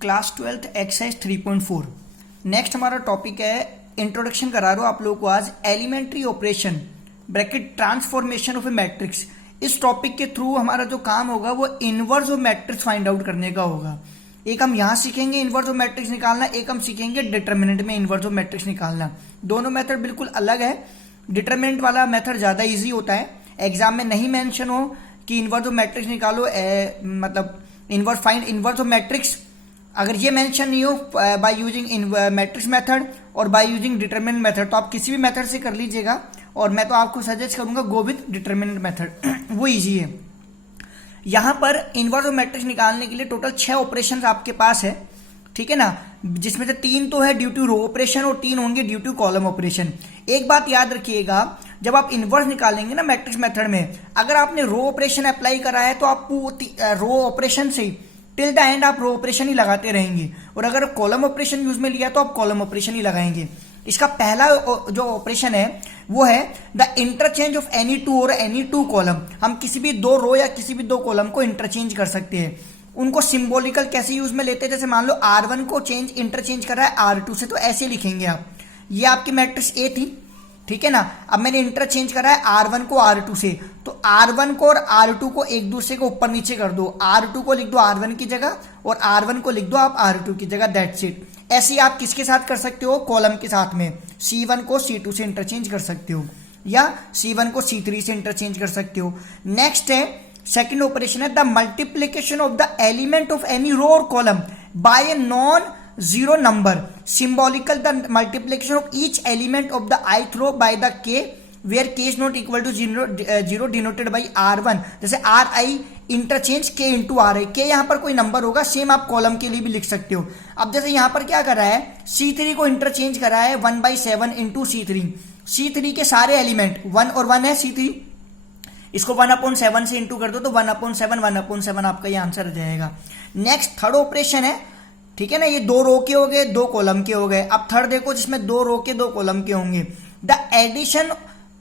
Class 12th exercise 3.4। Next हमारा topic है, introduction करा रहा हूँ आप लोगों को आज, elementary operation bracket transformation of a matrix. इस टॉपिक के थ्रू हमारा जो काम होगा वो inverse of matrix find out करने का होगा। एक हम यहाँ सीखेंगे इनवर्स ऑफ मैट्रिक्स निकालना, एक हम सीखेंगे डिटर्मिनेंट में इनवर्स ऑफ मैट्रिक्स निकालना। दोनों मेथड बिल्कुल अलग है। डिटर्मिनेंट वाला मेथड ज़्यादा ईजी होता है, एग्जाम में नहीं मेंशन हो कि इनवर्स ऑफ मैट्रिक्स निकालो, मतलब inverse find inverse of matrix, अगर ये मेंशन नहीं हो बाय यूजिंग मैट्रिक्स मेथड और बाय यूजिंग डिटरमिनेंट मेथड, तो आप किसी भी मेथड से कर लीजिएगा। और मैं तो आपको सजेस्ट करूंगा गो विद डिटरमिनेंट मेथड, वो इजी है। यहां पर इनवर्स ऑफ मैट्रिक्स निकालने के लिए टोटल 6 ऑपरेशन आपके पास है, ठीक है ना, जिसमें से 3 तो है ड्यू टू रो ऑपरेशन और 3 होंगे ड्यू टू कॉलम ऑपरेशन। एक बात याद रखिएगा, जब आप इनवर्स निकालेंगे ना मैट्रिक्स मेथड में, अगर आपने रो ऑपरेशन अप्लाई करा है तो आप रो ऑपरेशन से टिल द एंड आप रो ऑपरेशन ही लगाते रहेंगे, और अगर कॉलम ऑपरेशन यूज में लिया तो आप कॉलम ऑपरेशन ही लगाएंगे। इसका पहला जो ऑपरेशन है वो है the interchange of any two और एनी टू कॉलम। हम किसी भी 2 रो या किसी भी 2 कॉलम को इंटरचेंज कर सकते हैं। उनको सिंबॉलिकल कैसे यूज में लेते हैं, जैसे मान लो R1 को इंटरचेंज कर रहा है R2 से, तो ऐसे लिखेंगे आप। ये आपकी मैट्रिक्स A थी, ठीक है ना, अब मैंने इंटरचेंज करा है R1 को R2 से, तो R1 को और R2 को एक दूसरे को ऊपर नीचे कर दो। R2 को लिख दो R1 की जगह और R1 को लिख दो आप R2 की जगह, दैट्स इट। ऐसे ही आप किसके साथ कर सकते हो, कॉलम के साथ में C1 को C2 से इंटरचेंज कर सकते हो, या C1 को C3 से इंटरचेंज कर सकते हो। नेक्स्ट है सेकेंड ऑपरेशन है the multiplication of the element of any row और column by a non zero number, symbolical the multiplication of each element of the ith row by the k where k is not equal to 0 denoted by r1। जैसे ri interchange k into are I, k यहाँ पर कोई number होगा, same आप column के लिए भी लिख सकते हो। अब जैसे यहाँ पर क्या कर रहा है, c3 को इंटरचेंज करा है 1/7 इंटू c3 के सारे एलिमेंट 1 और 1 है c3, इसको 1/7 से इंटू कर दो तो 1/7 आपका ये आंसर आ जाएगा। नेक्स्ट थर्ड ऑपरेशन है, ठीक है ना, ये 2 रो के हो गए, 2 कॉलम के हो गए। अब थर्ड देखो जिसमें 2 रो के 2 कॉलम के होंगे, the addition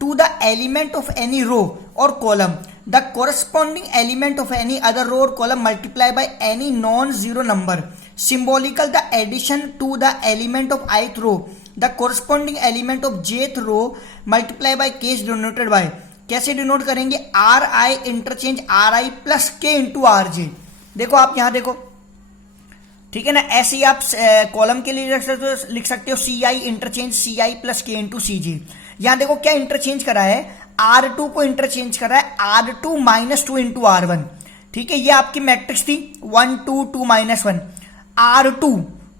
to the element of any row और column the corresponding element of any other row और column multiply by any non zero number, symbolical the addition to the element of ith row the corresponding element of jth row multiply by k denoted by, कैसे denote करेंगे, ri interchange ri plus k into rj। देखो आप यहां देखो, ठीक है ना, ऐसे ही आप कॉलम के लिए लिख सकते हो ci interchange ci plus k into cj। यहां देखो क्या इंटरचेंज करा है, R2 को इंटरचेंज करा है R2 माइनस 2 इंटू R1, ठीक है, ये आपकी मैट्रिक्स थी 1 2 2 -1। R2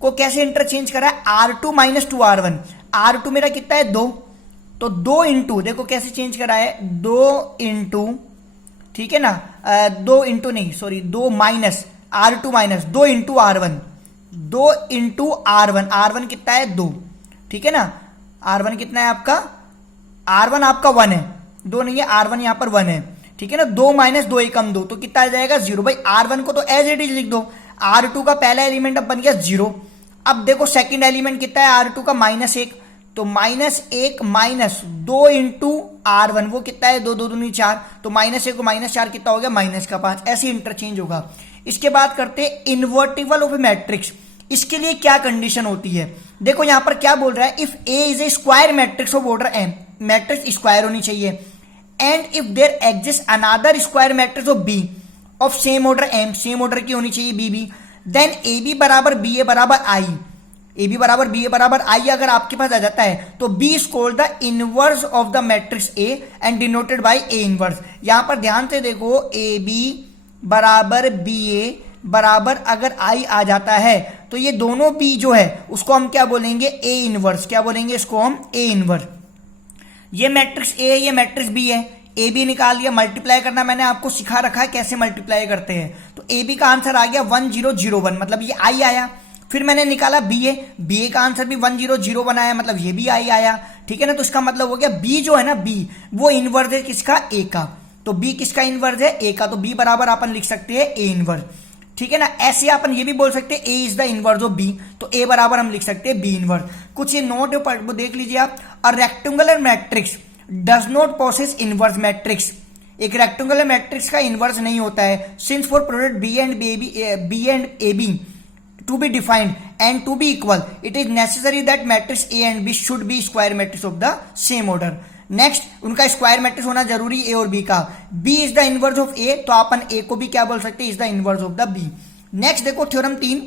को कैसे इंटरचेंज करा है, R2 माइनस 2 R1, R2 मेरा कितना है 2, तो 2 इंटू, देखो कैसे चेंज करा है 2 इंटू, ठीक है ना, 2 इंटू नहीं sorry 2 minus R2 minus 2 into R1, 2 into R1, R1 कितना है 2, ठीक है ना, R1 कितना है आपका, R1 आपका 1 है, 2 नहीं है, R1 यहां पर 1 है, ठीक है ना, 2 माइनस 2 एकम 2, तो कितना आ जाएगा 0। भाई R1 को तो एज इट इज लिख दो, R2 का पहला एलिमेंट अब बन गया 0। अब देखो सेकंड एलिमेंट कितना है R2 का -1, तो -1 माइनस 2 इंटू R1, वो कितना है 2 2 दूनी 4, तो -1 को -4 कितना हो गया -5, ऐसे इंटरचेंज होगा। इसके बाद करते हैं इन्वर्टिबल ऑफ ए मैट्रिक्स। इसके लिए क्या कंडीशन होती है, देखो यहां पर क्या बोल रहा है, if A is a square matrix of order m, matrix square होनी चाहिए, and if there exist another square matrix of B of same order m, same order की होनी चाहिए b, देन ए बी बराबर बी ए बराबर I, A B बराबर B A बराबर आई अगर आपके पास आ जाता है तो B is called the inverse of the matrix A and denoted by A inverse. यहां पर ध्यान से देखो, ए बी बराबर बी ए बराबर अगर आई आ जाता है तो ये दोनों बी जो है उसको हम क्या बोलेंगे, ए इनवर्स, क्या बोलेंगे इसको हम, ए इनवर्स। ये मैट्रिक्स ए है, ये मैट्रिक्स बी है, ए बी निकाल लिया, मल्टीप्लाई करना मैंने आपको सिखा रखा है कैसे मल्टीप्लाई करते हैं। तो ए बी का आंसर आ गया 1001, मतलब ये आई आया। फिर मैंने निकाला बी ए का आंसर भी 1001 आया, मतलब ये भी आई आया, ठीक है ना, तो इसका मतलब हो गया बी जो है ना, बी वो इनवर्स है किसका, ए का, तो बी किसका इनवर्स है, ए का, तो बी बराबर अपन लिख सकते हैं ए इनवर्स, ठीक है ना। ऐसे अपन ये भी बोल सकते हैं A is the inverse of B, तो ए बराबर हम लिख सकते हैं बी इनवर्स। कुछ ये नोट वो देख लीजिए आप, a rectangular matrix does not possess inverse matrix, एक रेक्टेंगुलर मैट्रिक्स का इनवर्स नहीं होता है, since for product B and A B to be defined and to be equal, it is necessary that matrix A and B should be square matrix of the same order. Next, उनका square matrix होना जरूरी A और B का. B is the inverse of A, तो अपन A को भी क्या बोल सकते हैं, is the inverse of the B. Next देखो theorem 3,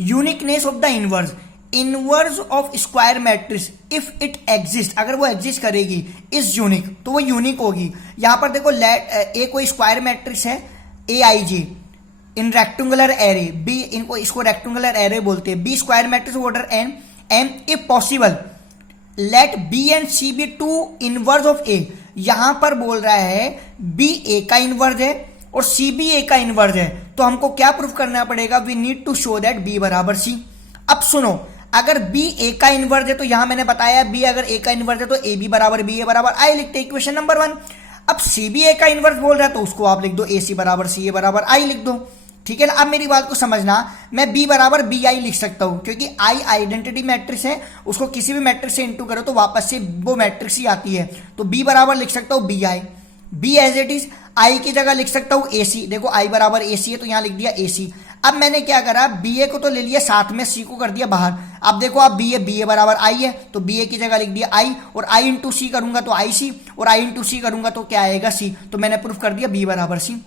uniqueness of the inverse. Inverse of square matrix if it exist, अगर वो एग्जिस्ट करेगी, इज यूनिक, तो वो यूनिक होगी. यहां पर देखो ए कोई स्क्वायर मैट्रिक्स है, A I G in rectangular array, B इनको इसको रेक्टेंगुलर एरे बोलते हैं. B square matrix order N, M if possible let B and C be two inverse of A. यहां पर बोल रहा है बी ए का इनवर्स है और सी बी ए का इनवर्स है, तो हमको क्या प्रूफ करना पड़ेगा, we need to show that B बराबर सी. अब सुनो, अगर बी ए का इनवर्स है तो यहां मैंने बताया बी अगर ए का इनवर्स है तो ए बी बराबर बी ए बराबर आई लिखते इक्वेशन नंबर 1. अब सी बी ए का इनवर्स बोल रहा है तो उसको आप लिख दो ए सी बराबर सी ए बराबर आई लिख दो. ठीक है ना. अब मेरी बात को समझना, मैं बी बराबर बी आई लिख सकता हूं क्योंकि आई आइडेंटिटी मैट्रिक्स है, उसको किसी भी मैट्रिक्स से इंटू करो तो वापस से वो मैट्रिक्स ही आती है. तो बी बराबर लिख सकता हूं B I. B as it is, I की जगह लिख सकता हूं ए सी. देखो आई बराबर ए सी है तो यहां लिख दिया ए सी. अब मैंने क्या करा, बी ए को तो ले लिया साथ में, सी को कर दिया बाहर. अब देखो आप बी ए बराबर आई है तो बी ए की जगह लिख दिया आई, और आई इंटू सी करूंगा तो आई सी, और आई इंटू सी करूंगा तो क्या आएगा सी. तो मैंने प्रूफ कर दिया बी बराबर सी.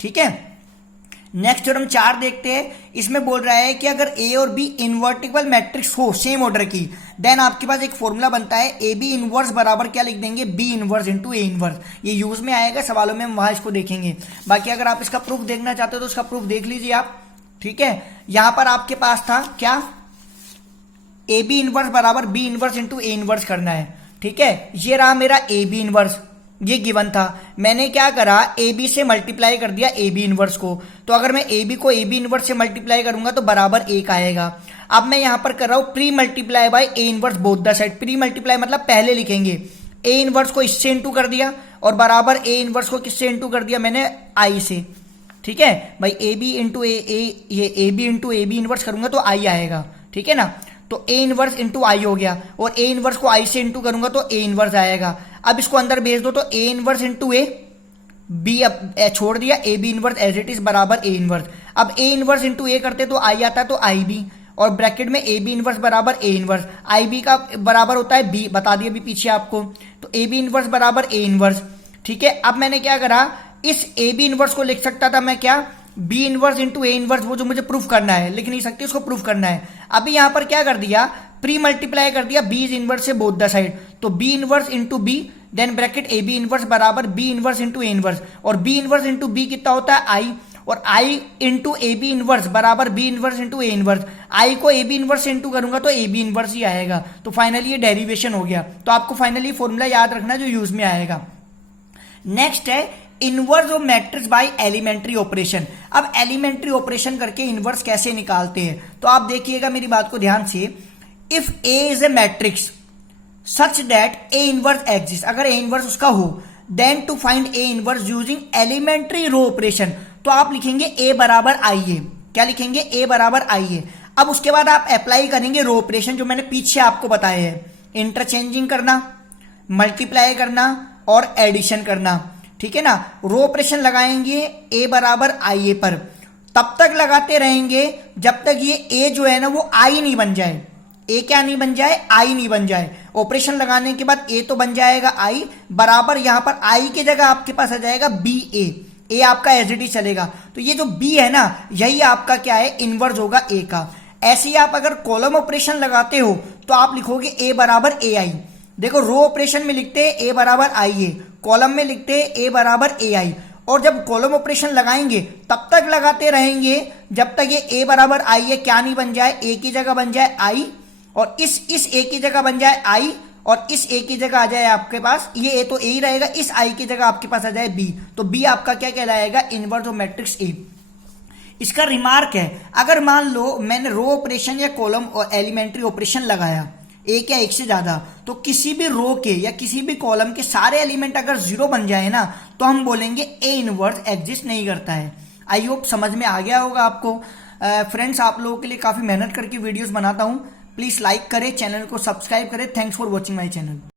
ठीक है. नेक्स्ट थ्योरम 4 देखते हैं. इसमें बोल रहा है कि अगर ए और बी इन्वर्टिबल मैट्रिक्स हो सेम ऑर्डर की, देन आपके पास एक फॉर्मूला बनता है ए बी इनवर्स बराबर क्या लिख देंगे, B inverse into A inverse. ये यूज में आएगा सवालों में, हम वहां इसको देखेंगे. बाकी अगर आप इसका प्रूफ देखना चाहते हो तो इसका प्रूफ देख लीजिए आप. ठीक है. यहां पर आपके पास था क्या, ए बी इनवर्स बराबर B inverse into A inverse करना है. ठीक है. ये रहा मेरा ए बी इनवर्स, ये गिवन था. मैंने क्या करा, ए बी से मल्टीप्लाई कर दिया ए बी इनवर्स को. तो अगर मैं ए बी को ए बी इनवर्स से मल्टीप्लाई करूंगा तो बराबर एक आएगा. अब मैं यहां पर कर रहा हूं pre multiply by A inverse both the side. Pre multiply मतलब पहले लिखेंगे, ए इनवर्स को इससे इंटू कर दिया और बराबर ए इनवर्स को किससे इंटू कर दिया मैंने, आई से. ठीक है भाई, ए बी इंटू ये A B into A B inverse करूंगा तो आई आएगा. ठीक है ना. तो ए इनवर्स इंटू आई हो गया, और ए इनवर्स को आई से इंटू करूंगा तो ए इनवर्स आएगा. अब इसको अंदर भेज दो तो A inverse into A, B अब छोड़ दिया, A B inverse as it is बराबर ए इनवर्स. अब ए इनवर्स इंटू ए करते तो आई आता है तो आई बी, और ब्रैकेट में ए बी इनवर्स बराबर ए इनवर्स. आई बी का बराबर होता है बी, बता दिया अभी पीछे आपको. तो ए बी इनवर्स बराबर ए इनवर्स. ठीक है. अब मैंने क्या करा, इस ए बी इनवर्स को लिख सकता था मैं क्या, B inverse into A inverse, वो जो मुझे प्रूफ करना है, लिख नहीं सकती, उसको प्रूफ करना है. अभी यहां पर क्या कर दिया, प्री मल्टीप्लाई कर दिया बी इज इनवर्स से बोथ द साइड. तो B inverse into B, then bracket A B inverse बराबर B inverse into A inverse, और बी इनवर्स इंटू बी कितना होता है आई, और I into A B inverse बराबर B inverse into A inverse. I को A B inverse से into करूंगा तो ए बी इनवर्स ही आएगा. तो फाइनली ये डेरिवेशन हो गया. तो आपको फाइनली फॉर्मूला याद रखना जो यूज में आएगा. नेक्स्ट है inverse of matrix by elementary operation. अब एलिमेंट्री ऑपरेशन करके इनवर्स कैसे निकालते हैं, तो आप देखिएगा मेरी बात को ध्यान से. If A is a matrix such that A inverse exist, अगर ए इनवर्स उसका हो, then to find A inverse using elementary row operation, तो आप लिखेंगे ए बराबर आई ए. क्या लिखेंगे, ए बराबर आई ए. अब उसके बाद आप अप्लाई करेंगे रो ऑपरेशन जो मैंने पीछे आपको बताए हैं, इंटरचेंजिंग करना, मल्टीप्लाई करना और एडिशन करना. ठीक है ना. रो ऑपरेशन लगाएंगे ए बराबर आई ए पर, तब तक लगाते रहेंगे जब तक ये ए जो है ना वो आई नहीं बन जाए. ए क्या नहीं बन जाए, आई नहीं बन जाए. ऑपरेशन लगाने के बाद ए तो बन जाएगा आई, बराबर यहां पर आई की जगह आपके पास आ जाएगा बी ए. ए आपका एज इट इज चलेगा. तो ये जो बी है ना, यही आपका क्या है, इनवर्स होगा ए का. ऐसे ही आप अगर कॉलम ऑपरेशन लगाते हो तो आप लिखोगे ए बराबर ए आई. देखो रो ऑपरेशन में लिखते हैं ए बराबर आई ए, कॉलम में लिखते हैं ए बराबर ए आई. और जब कॉलम ऑपरेशन लगाएंगे तब तक लगाते रहेंगे जब तक ये ए बराबर आई ए क्या नहीं बन जाए, ए की जगह बन जाए आई, और इस ए की जगह बन जाए आई, और इस ए की जगह आ जाए आपके पास, ये ए तो ए ही रहेगा, इस आई की जगह आपके पास आ जाए बी. तो बी आपका क्या कहलाएगा, इनवर्स ऑफ मैट्रिक्स ए. इसका रिमार्क है, अगर मान लो मैंने रो ऑपरेशन या कॉलम और एलिमेंट्री ऑपरेशन लगाया एक या एक से ज्यादा, तो किसी भी रो के या किसी भी कॉलम के सारे एलिमेंट अगर जीरो बन जाए ना, तो हम बोलेंगे ए इनवर्स एग्जिस्ट नहीं करता है. आई होप समझ में आ गया होगा आपको. फ्रेंड्स, आप लोगों के लिए काफी मेहनत करके वीडियोस बनाता हूं. प्लीज लाइक करें, चैनल को सब्सक्राइब करें. Thanks for watching my channel.